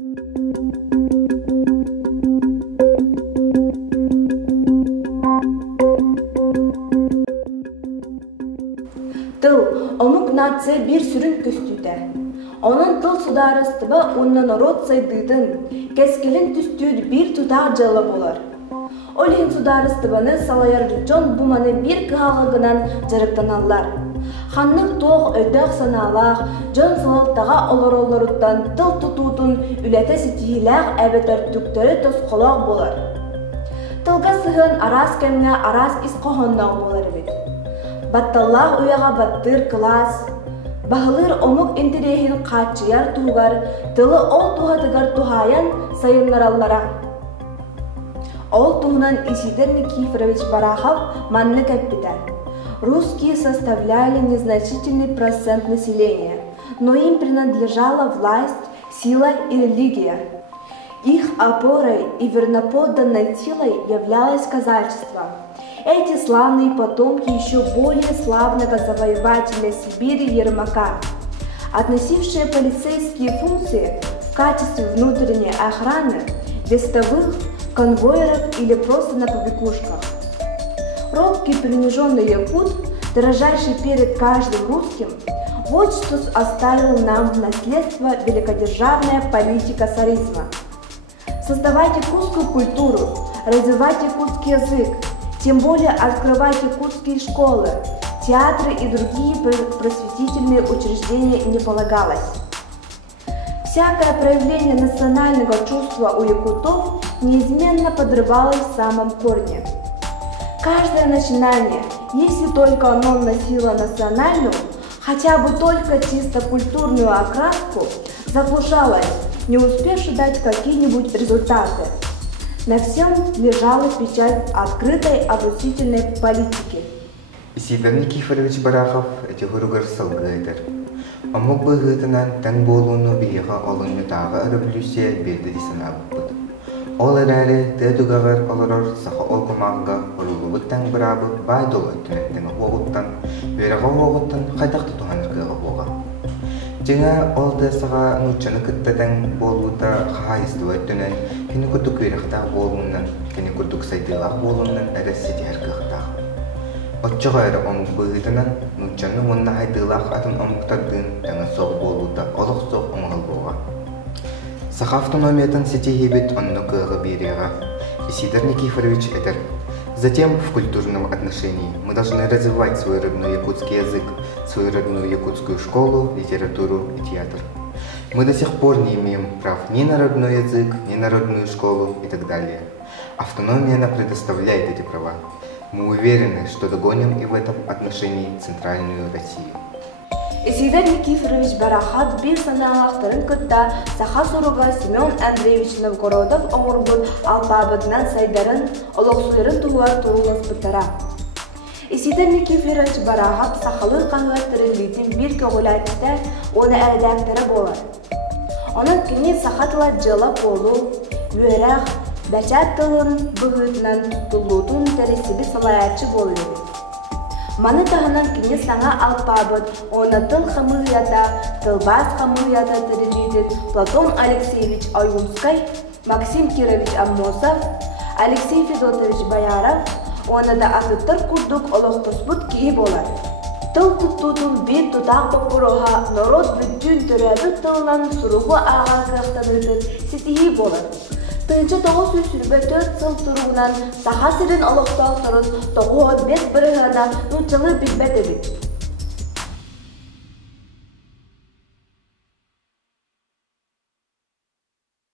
Тыл, омук нация бир сүрүн көстүйдө. Онун тыл сударыстыба оннан род сайдыдын, кескелин түстүүд бир тутак жылы болар. Олин сударыстыбаны салаяр жон буманы бир кыхалагынан жарыктаналар. Ханнык тоқ өйдök саналақ, жон салалтаға олар-оларуттан тыл тутуутун үләте сетихиләк әбетер түктөрі тосқолақ болар. Тылга сыхын арас кемге арас исқохоннақ болар бит. Батталлах уяға баттыр класс, бағылыр омук интерехин қатчияр туғар, тылы ол туғатыгар туғаян сайынлараллара. Ол туғынан Исидор Никифорович Барахов манны капитан. Русские составляли незначительный процент населения, но им принадлежала власть, сила и религия. Их опорой и верноподданной силой являлось казачество. Эти славные потомки еще более славного завоевателя Сибири Ермака, относившие полицейские функции в качестве внутренней охраны, вестовых, конвоиров или просто на побегушках. Робкий приниженный якут, дрожащий перед каждым русским, вот что оставил нам в наследство великодержавная политика царизма. Создавать якутскую культуру, развивать якутский язык, тем более открывать якутские школы, театры и другие просветительные учреждения не полагалось. Всякое проявление национального чувства у якутов неизменно подрывалось в самом корне. Каждое начинание, если только оно носило национальную, хотя бы только чисто культурную окраску, заглушалось, не успевши дать какие-нибудь результаты. На всем лежала печать открытой обрусительной политики. Исидор Никифорович Барахов этихуругар салгайдар. Омук быгытынан тан болуну бияга олоннутага революция берди дисанабыт. Ол эрәре тедугагар олорор саха олгумага олулубуттан бирабы байдол өттүнеттен оғуттан, берега оғуттан қайдақты туханыркыга оға. Жеңа ол тесаға нучаны кыттатан болута хахайыстыва өттүнен, кені күрдік веріқтақ болуынан, кені күрдік сайдылақ болуынан әресі дәргіқтақ. Отчыға әрі омук бұғытынан, нучаны мұнна хайдылақ атын омуктардын тәңі соқ болута олық соқ оңғыл болға. Саха автономиятын сетихибит онно кыгы берега. Исидор Никифорович этер. Затем в культурном отношении мы должны развивать свой родной якутский язык, свою родную якутскую школу, литературу и театр. Мы до сих пор не имеем прав ни на родной язык, ни на родную школу и так далее. Автономия она предоставляет эти права. Мы уверены, что догоним и в этом отношении Центральную Россию. Исидор Никифорович Барахов бир санаалактарын кытта саха соруга Семен Андреевич Новгородов оңурбут алпабытынан сайдарын, олоксуларын тугуар турулас бытара. Исидор Никифорович Барахов сахалы каңгаттырын битин бир көгүләтте оны әрдәктері болар. Оның кіне сахатыла жылап болу, үйерақ, бәчат тылын бұғытынан тұллутун тәресібі салаячы болу. Маны тағынан кіне саңа алпабыт, оны тыл хамыята, тылбас хамыята тәрежейден Платон Алексеевич Аюмскай, Максим Кирович Аммосов, Алексей Федотович Бояров, оны да атыттыр күрдік олықтыспыт кейі болар. Тыл туттутун бир тутақ бақыроға народ бүттін түрәді тылынан сұруғы аға қақтанырдың сетихи болар. Тынчы тоғы сүрбе 4 сыл тұруынан саха сирин олықтау тұрын тоғы бет бірігана нұтчылы білбет едік.